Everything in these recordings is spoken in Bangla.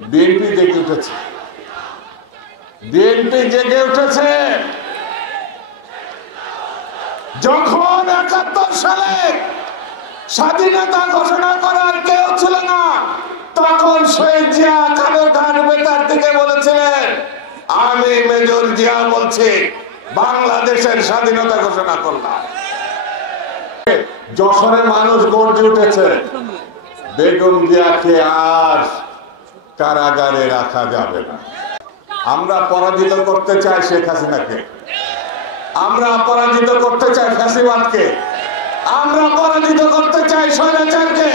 বিএনপি জেগে উঠেছে, বিএনপি জেগে উঠেছে। যখন ৭১ সালে স্বাধীনতা ঘোষণা করার কেউ ছিল না, তখন শহীদ জিয়া কালো ঘাট বেতার থেকে বলেছিলেন, আমি মেজর জিয়া বলছি বাংলাদেশের স্বাধীনতা ঘোষণা করলাম। যশোরের মানুষ গর্জে উঠেছে, বেগম জিয়াকে আর কারাগারে রাখা যাবে না। আমরা পরাজিত করতে চাই শেখ হাসিনাকে, আমরা পরাজিত করতে চাই ফ্যাসিবাদকে, আমরা পরাজিত করতে চাই স্বৈরাচারকে।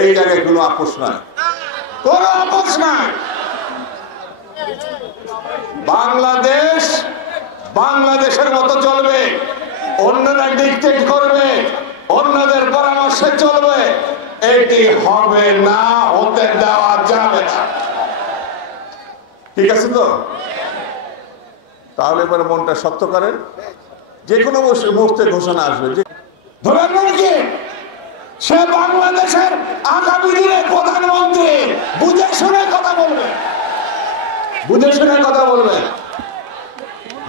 এই জায়গায় কোনো আপোষ নাই, কোনো আপোষ নাই। বাংলাদেশ বাংলাদেশের মতো চলবে, অন্যরা ডিকটেট করবে, অন্যদের পরামর্শে চলবে, এটি হবে না, হতে দেওয়া যাবে না। ঠিক আছে তো? তাহলে এবারে মনটা শক্ত করেন, যে কোনো মুহূর্তে ঘোষণা আসবে। ধরেন কি সে বাংলাদেশের আগামী দিনের প্রধানমন্ত্রী, বুঝে শুনে কথা বলবে, বুঝে শুনে কথা বলবে।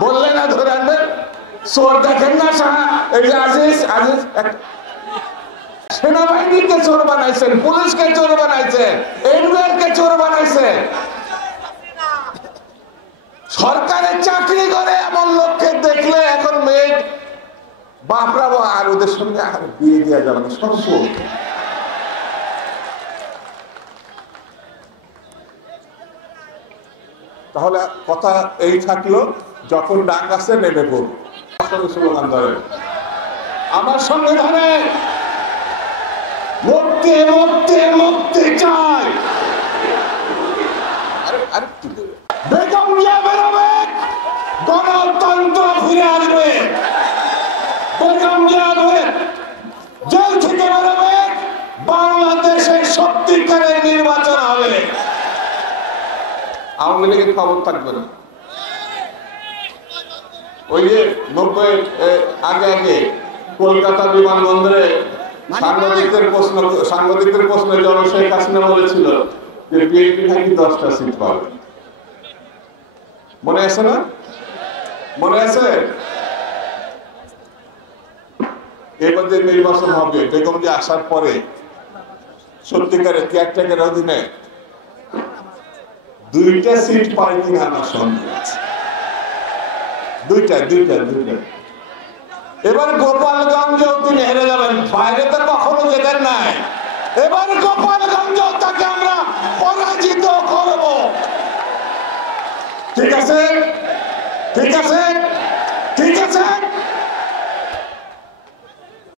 বললে না ধরে আনবেন। চোর দেখেন না, এই যে আজিজ আজিজ সেনাবাহিনীকে চোর বানাইছেন, পুলিশকে চোর বানাইছেন, এনবিআরকে চোর বানাইছেন। সরকারের চাকরি করে এমন লোককে দেখলে এখন মেয়ে বাপরা আর ওদের সঙ্গে আর বিয়ে দেওয়া যাবে না, সব চোর। তাহলে কথা এই থাকলো, যখন ডাক আছে নেমে পড়ব। স্লোগান ধরে, আমার সঙ্গে ধরে, মুক্তি মুক্তি মুক্তি চাই। বেগম জিয়া বেরোবে, গণতন্ত্র ফিরে আসবে। বেগম জিয়া জেল থেকে বেরোবে, বাংলাদেশের সত্যিকারের নির্বাচন হবে। আওয়ামী লীগের খবর থাকবে না। ওই যে 90 আগে আগে কলকাতা বিমানবন্দরে সাংবাদিকদের প্রশ্নের জবাবে শেখ হাসিনা বলেছিল যে বিএনপি নাকি 10টা সিট পাবে। মনে আছে না? মনে আছে? এবার যে নির্বাচন হবে, বেগম যে আসার পরে সত্যিকারের কেয়ারটেকার অধীনে 2টা সিট পায় কিনা আমার সন্দেহ আছে। দুইটা। এবার গোপালগঞ্জেও তিনি হেরে যাবেন, বাইরে তো কখনো যেতেন নাই। এবার গোপালগঞ্জেও তাকে আমরা পরাজিত করব। ঠিক আছে, ঠিক আছে, ঠিক আছে।